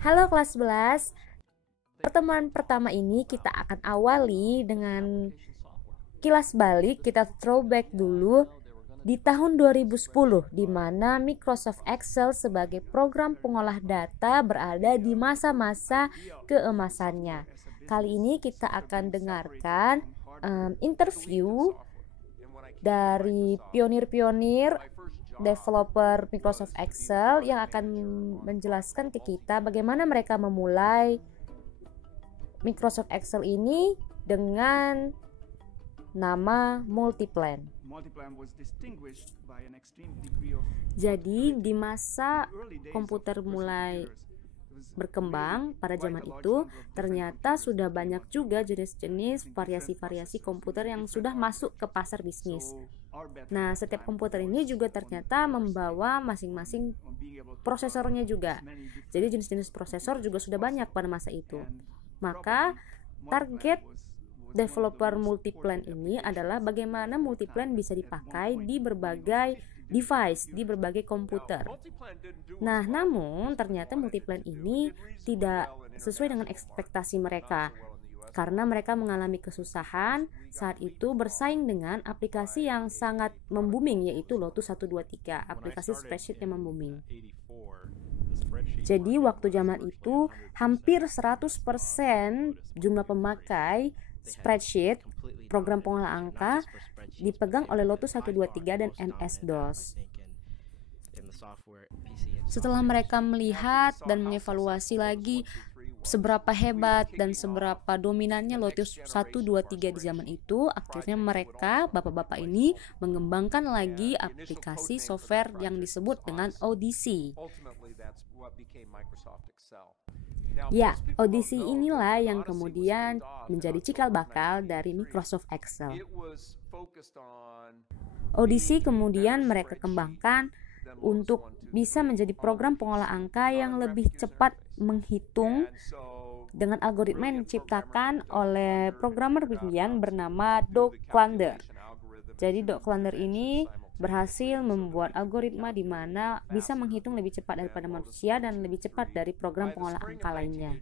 Halo kelas 11. Pertemuan pertama ini kita akan awali dengan kilas balik, kita throwback dulu di tahun 2010 di mana Microsoft Excel sebagai program pengolah data berada di masa-masa keemasannya. Kali ini kita akan dengarkan interview dari pionir-pionir developer Microsoft Excel yang akan menjelaskan ke kita bagaimana mereka memulai Microsoft Excel ini dengan nama Multiplan. Jadi di masa komputer mulai berkembang pada zaman itu, ternyata sudah banyak juga jenis-jenis variasi-variasi komputer yang sudah masuk ke pasar bisnis. Nah, setiap komputer ini juga ternyata membawa masing-masing prosesornya juga. Jadi jenis-jenis prosesor juga sudah banyak pada masa itu. Maka target developer Multiplan ini adalah bagaimana Multiplan bisa dipakai di berbagai device, di berbagai komputer. Nah, namun ternyata Multiplan ini tidak sesuai dengan ekspektasi mereka karena mereka mengalami kesusahan saat itu bersaing dengan aplikasi yang sangat membooming, yaitu Lotus 123, aplikasi spreadsheet yang membooming. Jadi waktu zaman itu hampir 100% jumlah pemakai spreadsheet, program pengolah angka, dipegang oleh Lotus 123 dan MS-DOS. Setelah mereka melihat dan mengevaluasi lagi seberapa hebat dan seberapa dominannya Lotus 123 di zaman itu, akhirnya mereka, bapak-bapak ini, mengembangkan lagi aplikasi software yang disebut dengan Odyssey. Ya, Odyssey inilah yang kemudian menjadi cikal bakal dari Microsoft Excel. Odyssey kemudian mereka kembangkan untuk bisa menjadi program pengolah angka yang lebih cepat menghitung dengan algoritma yang diciptakan oleh programmer brilian bernama Doug Clunder. Jadi Doug Clunder ini berhasil membuat algoritma di mana bisa menghitung lebih cepat daripada manusia dan lebih cepat dari program pengolah angka lainnya.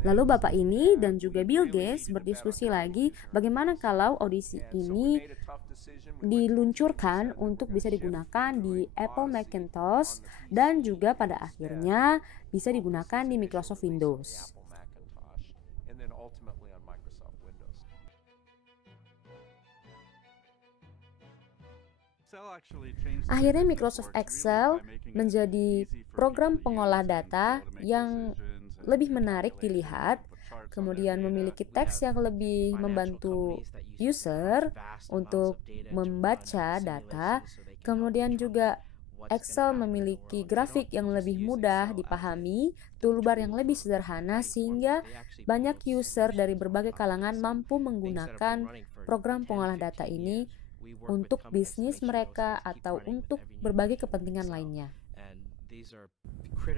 Lalu bapak ini dan juga Bill Gates berdiskusi lagi bagaimana kalau Odyssey ini diluncurkan untuk bisa digunakan di Apple Macintosh dan juga pada akhirnya bisa digunakan di Microsoft Windows. Akhirnya Microsoft Excel menjadi program pengolah data yang lebih menarik dilihat, kemudian memiliki teks yang lebih membantu user untuk membaca data, kemudian juga Excel memiliki grafik yang lebih mudah dipahami, toolbar yang lebih sederhana sehingga banyak user dari berbagai kalangan mampu menggunakan program pengolah data ini untuk bisnis mereka atau untuk berbagai kepentingan lainnya.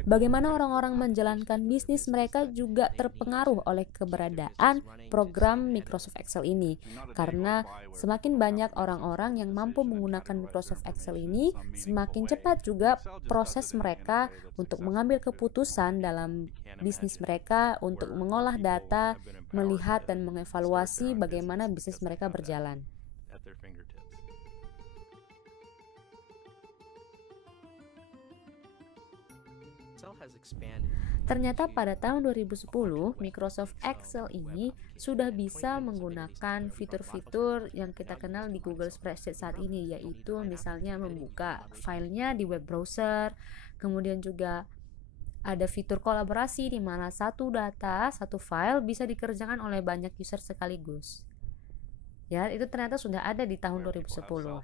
Bagaimana orang-orang menjalankan bisnis mereka juga terpengaruh oleh keberadaan program Microsoft Excel ini, karena semakin banyak orang-orang yang mampu menggunakan Microsoft Excel ini, semakin cepat juga proses mereka untuk mengambil keputusan dalam bisnis mereka, untuk mengolah data, melihat dan mengevaluasi bagaimana bisnis mereka berjalan. Ternyata pada tahun 2010, Microsoft Excel ini sudah bisa menggunakan fitur-fitur yang kita kenal di Google Spreadsheet saat ini, yaitu misalnya membuka filenya di web browser, kemudian juga ada fitur kolaborasi di mana satu data, satu file bisa dikerjakan oleh banyak user sekaligus. Ya, itu ternyata sudah ada di tahun 2010.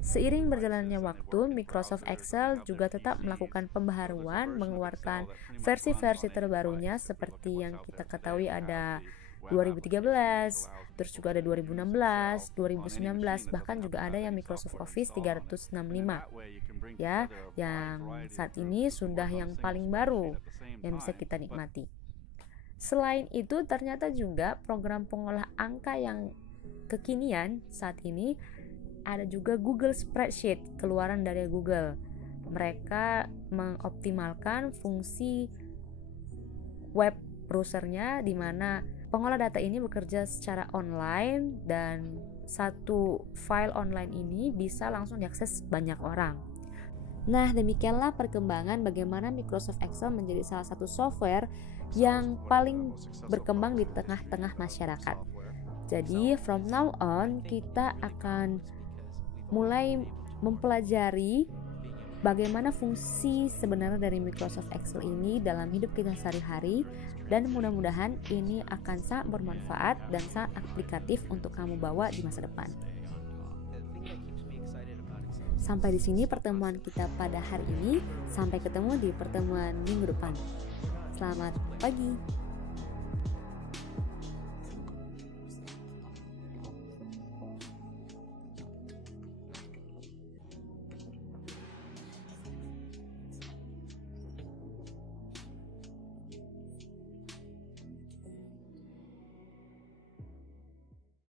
Seiring berjalannya waktu, Microsoft Excel juga tetap melakukan pembaharuan, mengeluarkan versi-versi terbarunya seperti yang kita ketahui ada 2013, terus juga ada 2016, 2019, bahkan juga ada yang Microsoft Office 365. Ya, yang saat ini sudah yang paling baru yang bisa kita nikmati. Selain itu, ternyata juga program pengolah angka yang kekinian saat ini ada juga Google Spreadsheet, keluaran dari Google. mereka mengoptimalkan fungsi web browsernya, di mana pengolah data ini bekerja secara online dan satu file online ini bisa langsung diakses banyak orang. Nah, demikianlah perkembangan bagaimana Microsoft Excel menjadi salah satu software yang paling berkembang di tengah-tengah masyarakat. Jadi, from now on kita akan mulai mempelajari bagaimana fungsi sebenarnya dari Microsoft Excel ini dalam hidup kita sehari-hari, dan mudah-mudahan ini akan sangat bermanfaat dan sangat aplikatif untuk kamu bawa di masa depan. Sampai di sini pertemuan kita pada hari ini. Sampai ketemu di pertemuan minggu depan. Selamat pagi.